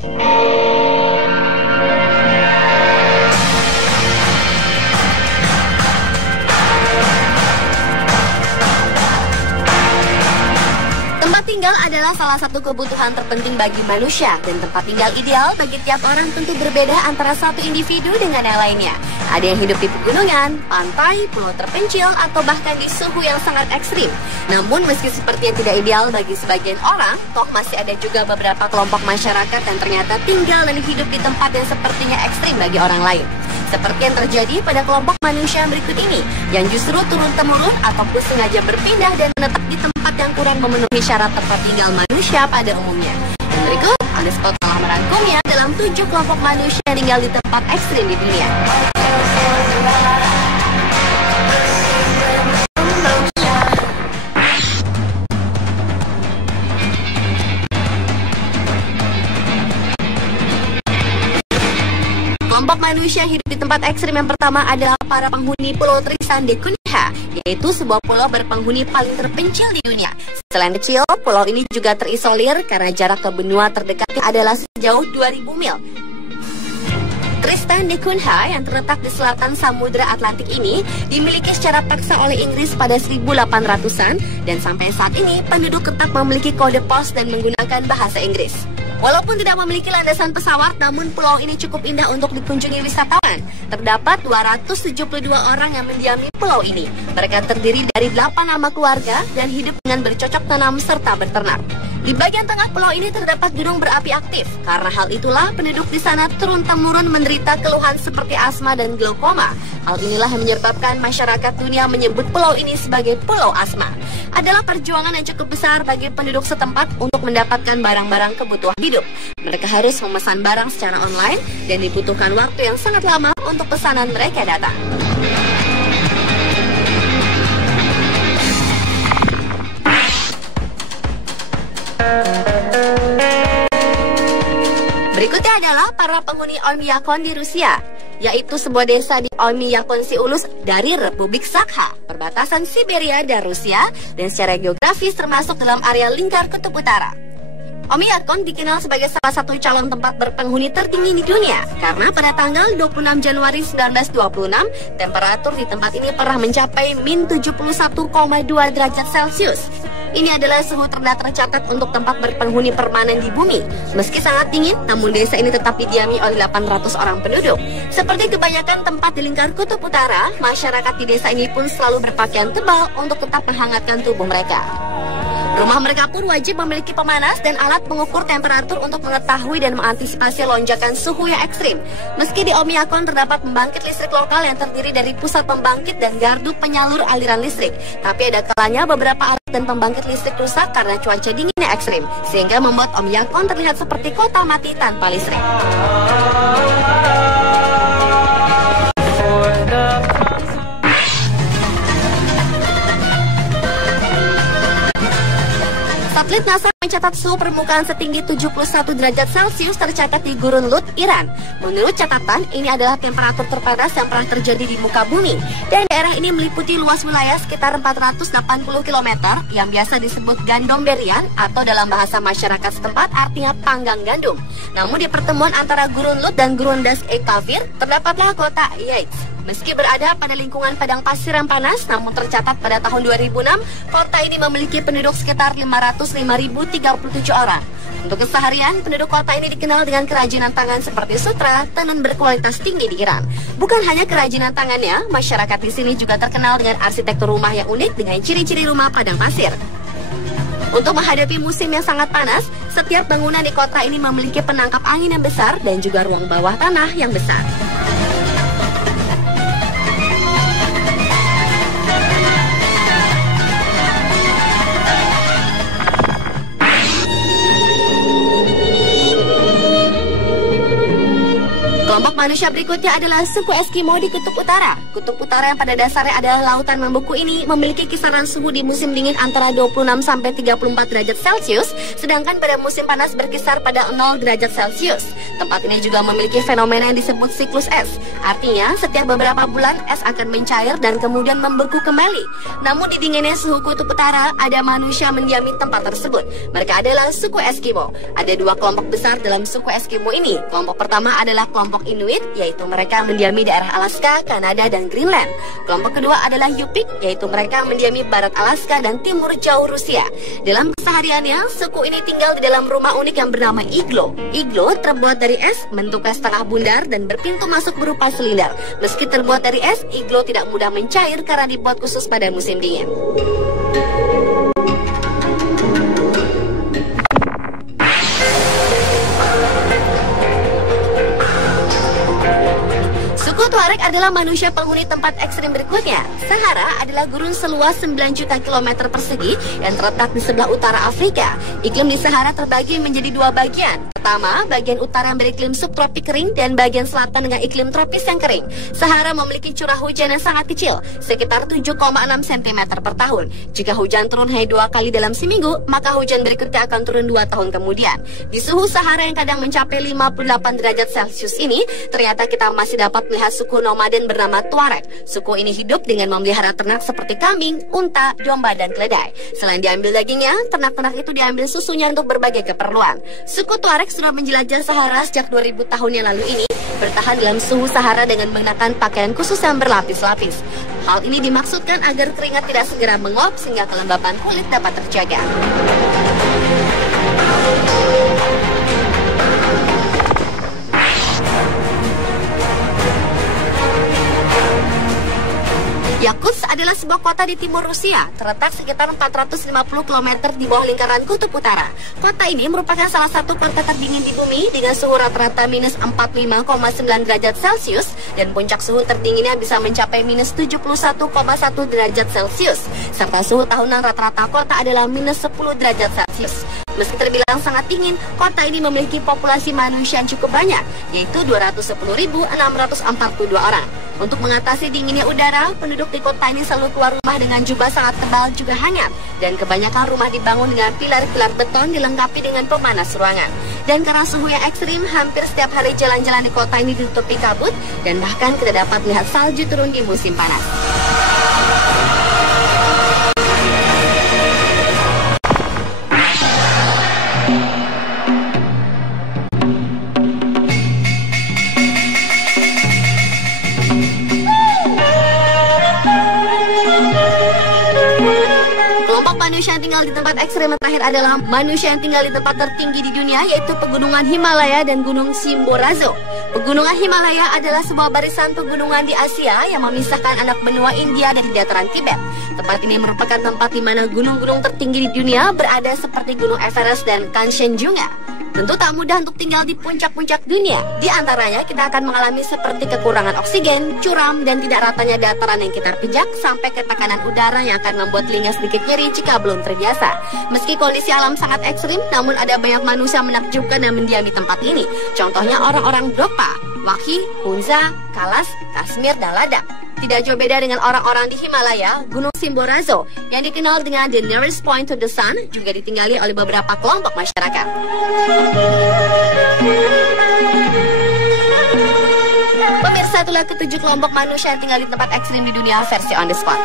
Tempat tinggal adalah salah satu kebutuhan terpenting bagi manusia, dan tempat tinggal ideal bagi tiap orang tentu berbeda antara satu individu dengan yang lainnya. Ada yang hidup di pegunungan, pantai, pulau terpencil, atau bahkan di suhu yang sangat ekstrim. Namun meski sepertinya tidak ideal bagi sebagian orang, toh masih ada juga beberapa kelompok masyarakat yang ternyata tinggal dan hidup di tempat yang sepertinya ekstrim bagi orang lain. Seperti yang terjadi pada kelompok manusia berikut ini, yang justru turun-temurun ataupun sengaja berpindah dan menetap di tempat yang kurang memenuhi syarat tempat tinggal manusia pada umumnya. Dan berikut, On The Spot telah merangkumnya dalam 7 kelompok manusia yang tinggal di tempat ekstrim di dunia. Kelompok manusia hidup di tempat ekstrim yang pertama adalah para penghuni Pulau Tristan da Cunha, yaitu sebuah pulau berpenghuni paling terpencil di dunia. Selain kecil, pulau ini juga terisolir karena jarak ke benua terdekatnya adalah sejauh 2000 mil. Tristan da Cunha yang terletak di selatan Samudra Atlantik ini dimiliki secara paksa oleh Inggris pada 1800-an, dan sampai saat ini penduduk tetap memiliki kode pos dan menggunakan bahasa Inggris. Walaupun tidak memiliki landasan pesawat, namun pulau ini cukup indah untuk dikunjungi wisatawan. Terdapat 272 orang yang mendiami pulau ini. Mereka terdiri dari 8 nama keluarga dan hidup dengan bercocok tanam serta berternak. Di bagian tengah pulau ini terdapat gunung berapi aktif. Karena hal itulah penduduk di sana turun-temurun menderita keluhan seperti asma dan glaukoma. Hal inilah yang menyebabkan masyarakat dunia menyebut pulau ini sebagai Pulau Asma. Adalah perjuangan yang cukup besar bagi penduduk setempat untuk mendapatkan barang-barang kebutuhan hidup. Mereka harus memesan barang secara online dan dibutuhkan waktu yang sangat lama untuk pesanan mereka datang. Berikutnya adalah para penghuni Oymyakon di Rusia, yaitu sebuah desa di Oymyakon-Siulus dari Republik Sakha, perbatasan Siberia dan Rusia, dan secara geografis termasuk dalam area lingkar kutub utara. Oymyakon dikenal sebagai salah satu calon tempat berpenghuni tertinggi di dunia, karena pada tanggal 26 Januari 1926, temperatur di tempat ini pernah mencapai min 71,2 derajat Celcius. Ini adalah suhu terendah tercatat untuk tempat berpenghuni permanen di bumi. Meski sangat dingin, namun desa ini tetap didiami oleh 800 orang penduduk. Seperti kebanyakan tempat di lingkar kutub utara, masyarakat di desa ini pun selalu berpakaian tebal untuk tetap menghangatkan tubuh mereka. Rumah mereka pun wajib memiliki pemanas dan alat pengukur temperatur untuk mengetahui dan mengantisipasi lonjakan suhu yang ekstrim. Meski di Oymyakon terdapat pembangkit listrik lokal yang terdiri dari pusat pembangkit dan gardu penyalur aliran listrik, tapi ada kalanya beberapa alat dan pembangkit listrik rusak karena cuaca dingin yang ekstrim, sehingga membuat Oymyakon terlihat seperti kota mati tanpa listrik. Satelit NASA mencatat suhu permukaan setinggi 71 derajat Celcius tercatat di Gurun Lut, Iran. Menurut catatan, ini adalah temperatur terpanas yang pernah terjadi di muka bumi. Dan daerah ini meliputi luas wilayah sekitar 480 km yang biasa disebut Gandomberian atau dalam bahasa masyarakat setempat artinya panggang gandum. Namun di pertemuan antara Gurun Lut dan Gurun Das-e-Kavir terdapatlah kota Yates. Meski berada pada lingkungan padang pasir yang panas, namun tercatat pada tahun 2006, kota ini memiliki penduduk sekitar 505.037 orang. Untuk keseharian, penduduk kota ini dikenal dengan kerajinan tangan seperti sutra, tenun berkualitas tinggi di Iran. Bukan hanya kerajinan tangannya, masyarakat di sini juga terkenal dengan arsitektur rumah yang unik dengan ciri-ciri rumah padang pasir. Untuk menghadapi musim yang sangat panas, setiap bangunan di kota ini memiliki penangkap angin yang besar dan juga ruang bawah tanah yang besar. Kelompok manusia berikutnya adalah suku Eskimo di Kutub Utara. Kutub Utara yang pada dasarnya adalah lautan membeku ini memiliki kisaran suhu di musim dingin antara 26 sampai 34 derajat Celcius, sedangkan pada musim panas berkisar pada 0 derajat Celcius. Tempat ini juga memiliki fenomena yang disebut siklus es. Artinya, setiap beberapa bulan es akan mencair dan kemudian membeku kembali. Namun di dinginnya suhu Kutub Utara, ada manusia mendiami tempat tersebut. Mereka adalah suku Eskimo. Ada dua kelompok besar dalam suku Eskimo ini. Kelompok pertama adalah kelompok Inuit, yaitu mereka mendiami daerah Alaska, Kanada, dan Greenland. Kelompok kedua adalah Yupik, yaitu mereka mendiami barat Alaska dan timur jauh Rusia. Dalam kesehariannya, suku ini tinggal di dalam rumah unik yang bernama iglo. Iglo terbuat dari es, bentuknya setengah bundar dan berpintu masuk berupa silinder. Meski terbuat dari es, iglo tidak mudah mencair karena dibuat khusus pada musim dingin. Tuareg adalah manusia penghuni tempat ekstrim berikutnya. Sahara adalah gurun seluas 9 juta kilometer persegi yang terletak di sebelah utara Afrika. Iklim di Sahara terbagi menjadi dua bagian. Pertama, bagian utara yang beriklim subtropik kering dan bagian selatan dengan iklim tropis yang kering. Sahara memiliki curah hujan yang sangat kecil, sekitar 7,6 cm per tahun. Jika hujan turun hanya 2 kali dalam seminggu, maka hujan berikutnya akan turun 2 tahun kemudian. Di suhu Sahara yang kadang mencapai 58 derajat Celcius ini, ternyata kita masih dapat melihat suku nomaden bernama Tuareg. Suku ini hidup dengan memelihara ternak seperti kambing, unta, domba, dan keledai. Selain diambil dagingnya, ternak-ternak itu diambil susunya untuk berbagai keperluan. Suku Tuareg sudah menjelajah Sahara sejak 2000 tahun yang lalu ini, bertahan dalam suhu Sahara dengan mengenakan pakaian khusus yang berlapis-lapis. Hal ini dimaksudkan agar keringat tidak segera menguap sehingga kelembapan kulit dapat terjaga. Yakutsk adalah sebuah kota di timur Rusia, terletak sekitar 450 km di bawah lingkaran Kutub Utara. Kota ini merupakan salah satu kota terdingin di bumi dengan suhu rata-rata minus 45,9 derajat Celcius dan puncak suhu terdinginnya bisa mencapai minus 71,1 derajat Celcius, serta suhu tahunan rata-rata kota adalah minus 10 derajat Celcius. Meski terbilang sangat dingin, kota ini memiliki populasi manusia yang cukup banyak, yaitu 210.642 orang. Untuk mengatasi dinginnya udara, penduduk di kota ini selalu keluar rumah dengan jubah sangat tebal juga hangat, dan kebanyakan rumah dibangun dengan pilar-pilar beton dilengkapi dengan pemanas ruangan. Dan karena suhu yang ekstrim, hampir setiap hari jalan-jalan di kota ini ditutupi kabut, dan bahkan tidak dapat melihat salju turun di musim panas. Manusia yang tinggal di tempat ekstrem terakhir adalah manusia yang tinggal di tempat tertinggi di dunia, yaitu pegunungan Himalaya dan Gunung Chimborazo. Pegunungan Himalaya adalah sebuah barisan pegunungan di Asia yang memisahkan anak benua India dari dataran Tibet. Tempat ini merupakan tempat di mana gunung-gunung tertinggi di dunia berada seperti Gunung Everest dan Kanchenjunga. Tentu tak mudah untuk tinggal di puncak-puncak dunia. Di antaranya kita akan mengalami seperti kekurangan oksigen, curam, dan tidak ratanya dataran yang kita pijak sampai ke tekanan udara yang akan membuat telinga sedikit nyeri jika belum terbiasa. Meski kondisi alam sangat ekstrim, namun ada banyak manusia menakjubkan yang mendiami tempat ini. Contohnya orang-orang Drokpa, Wakhi, Hunza, Kalas, Kashmir, dan Ladakh. Tidak jauh beda dengan orang-orang di Himalaya, Gunung Chimborazo yang dikenal dengan the nearest point to the sun juga ditinggali oleh beberapa kelompok masyarakat. Pemirsa, itulah ketujuh kelompok manusia yang tinggal di tempat ekstrim di dunia versi on the spot.